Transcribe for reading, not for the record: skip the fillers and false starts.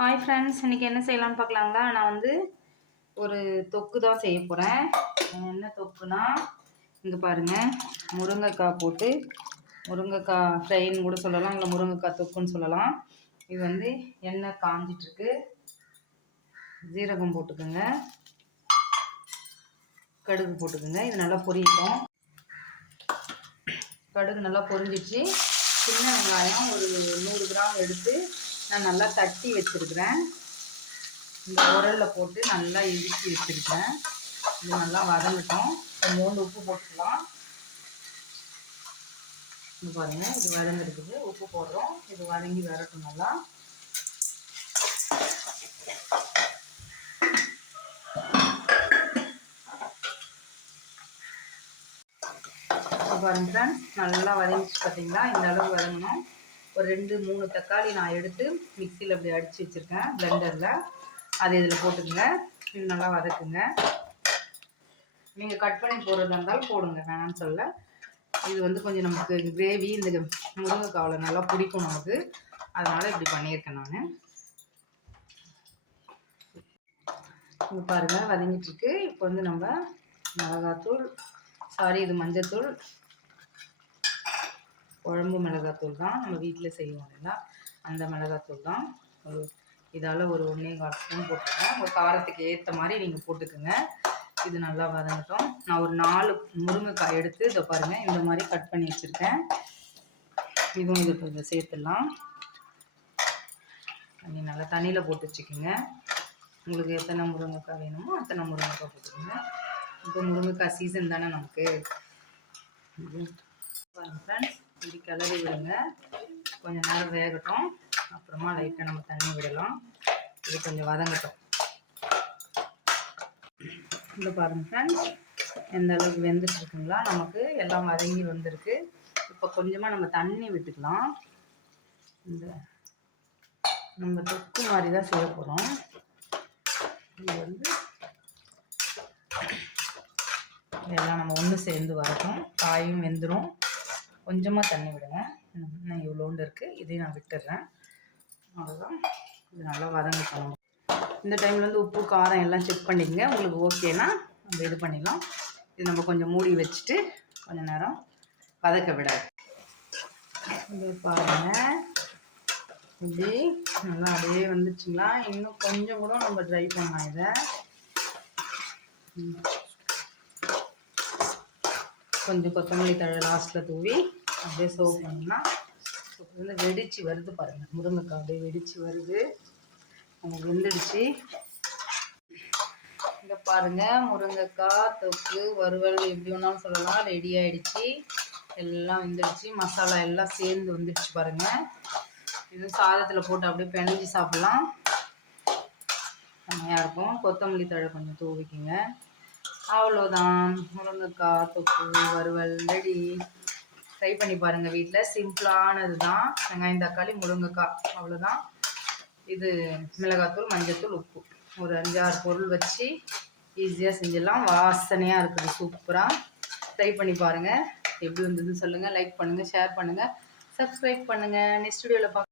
Hi friends, இன்றைக்கி என்ன செய்யலான்னு பார்க்கலாங்களா. நான் வந்து ஒரு தொக்கு தான் செய்ய போகிறேன். என்ன தொக்குனா, இங்கே பாருங்கள், முருங்கைக்காய் போட்டு முருங்கைக்காய் ஃப்ரைன்னு கூட சொல்லலாம், இல்லை முருங்கைக்காய் தொக்குன்னு சொல்லலாம். இது வந்து எண்ணெய் காஞ்சிட்ருக்கு. ஜீரகம் போட்டுக்கோங்க, கடுகு போட்டுக்கோங்க. இது நல்லா பொரியட்டும். கடுகு நல்லா பொரிஞ்சிச்சு. சின்ன வெங்காயம் ஒரு 100 கிராம் எடுத்து நான் நல்லா தட்டி வச்சுருக்கிறேன். இந்த உரலில் போட்டு நல்லா இடித்து வச்சுருக்கேன். இது நல்லா வதங்கட்டும். கொஞ்சோண்டு உப்பு போட்டுக்கலாம். இது பாருங்கள், இது வதங்கிருக்குது. உப்பு போடுறோம். இது வதங்கி வரட்டும் நல்லா. பாருங்க ஃப்ரெண்ட்ஸ், நல்லா வதங்கிச்சு பார்த்தீங்களா. இந்த அளவு வதங்கணும். ஒரு 2-3 தக்காளி நான் எடுத்து மிக்சியில் அப்படி அடித்து வச்சுருக்கேன் பிளெண்டரில். அது இதில் போட்டுக்குங்க. இது நல்லா வதக்குங்க. நீங்கள் கட் பண்ணி போடுறதா இருந்தாலும் போடுங்க, வேணான்னு சொல்ல. இது வந்து கொஞ்சம் நமக்கு கிரேவி இந்த முருங்கைக்காவில் நல்லா பிடிக்கும் நமக்கு, அதனால் இப்படி பண்ணியிருக்கேன் நான். இது பாருங்கள் வதங்கிட்டுருக்கு. இப்போ வந்து நம்ம மிளகாத்தூள், இது மஞ்சத்தூள், குழம்பு மிளகாத்தூள் தான், நம்ம வீட்டில் செய்வோம் இல்லைங்களா, அந்த மிளகாத்தூள் தான். இதால் ஒரு 1.25 ஸ்பூன் போட்டுக்கோங்க. உங்கள் காரத்துக்கு ஏற்ற மாதிரி நீங்கள் போட்டுக்கோங்க. இது நல்லா வதங்கட்டும். நான் ஒரு 4 முருங்கைக்காய் எடுத்து இதை பாருங்கள் இந்த மாதிரி கட் பண்ணி வச்சுருக்கேன். இதுவும் இது கொஞ்சம் சேர்த்துடலாம். நல்லா தண்ணியில் போட்டு வச்சுக்கோங்க. உங்களுக்கு எத்தனை முருங்கைக்காய் வேணுமோ அத்தனை முருங்கைக்காய் போட்டுக்கோங்க. இப்போ முருங்கைக்காய் சீசன் தானே நமக்கு. ஃப்ரெண்ட்ஸ், இப்படி கிளறி விடுங்க. கொஞ்சம் நேரம் வேகட்டும். அப்புறமா லைட்டாக நம்ம தண்ணி விடலாம். இது கொஞ்சம் வதங்கட்டும். இந்த பாருங்க ஃப்ரெண்ட்ஸ், எந்த அளவுக்கு வெந்துட்டு இருக்குங்களா. நமக்கு எல்லாம் வதங்கி வந்திருக்கு. இப்போ கொஞ்சமாக நம்ம தண்ணி விட்டுக்கலாம். இந்த நம்ம தொக்கு மாதிரி தான் செய்ய போகிறோம். இது வந்து எல்லாம் நம்ம ஒன்று சேர்ந்து வரட்டும். காயும் வெந்துடும். கொஞ்சமாக தண்ணி விடுங்க. இன்னும் இவ்வளோண்டு இருக்குது, இதையும் நான் விட்டுடுறேன். அவ்வளோதான். இது நல்லா வதங்கிக்கணும். இந்த டைமில் வந்து உப்பு காரம் எல்லாம் செக் பண்ணிக்கங்க. உங்களுக்கு ஓகேனா நம்ம இது பண்ணிடலாம். இது நம்ம கொஞ்சம் மூடி வச்சுட்டு கொஞ்சம் நேரம் வதக்க விடாது. இது பாருங்கள், இப்படி நல்லா அப்படியே வந்துச்சுங்களா. இன்னும் கொஞ்சம் கூட நம்ம ட்ரை பண்ணலாம். இதை கொஞ்சம் கொத்தமல்லி தழை லாஸ்ட்டில் தூவி அப்படியே சர்வ் பண்ணோம்னா வந்து வெடிச்சு வருது பாருங்கள். முருங்கைக்காய் அப்படியே வெடிச்சு வருது. நமக்கு வெந்துடுச்சு. இங்கே பாருங்கள், முருங்கைக்காய் தொக்கு வறுவல் எப்படி வேணாலும் சொல்லலாம், ரெடி ஆகிடுச்சு. எல்லாம் வெந்துடுச்சு. மசாலா எல்லாம் சேர்ந்து வந்துடுச்சு பாருங்கள். இது சாதத்தில் போட்டு அப்படியே பிணைஞ்சி சாப்பிட்லாம், செம்மையாக இருக்கும். கொத்தமல்லி தழை கொஞ்சம் தூவிக்குங்க. அவ்வளோதான், முருங்கைக்காய் தொக்கு வறுவல் ரெடி. ட்ரை பண்ணி பாருங்கள் வீட்டில். சிம்பிளானது தான். வெங்காயம் தக்காளி முருங்கைக்காய், அவ்வளோதான். இது மிளகாத்தூள் மஞ்சத்தூள் உப்பு, ஒரு 5-6 பொருள் வச்சு ஈஸியாக செஞ்சிடலாம். வாசனையாக இருக்குது, சூப்பராக. ட்ரை பண்ணி பாருங்கள். எப்படி வந்ததுன்னு சொல்லுங்கள். லைக் பண்ணுங்கள், ஷேர் பண்ணுங்கள், சப்ஸ்கிரைப் பண்ணுங்கள். நெக்ஸ்ட் வீடியோவில் பார்க்க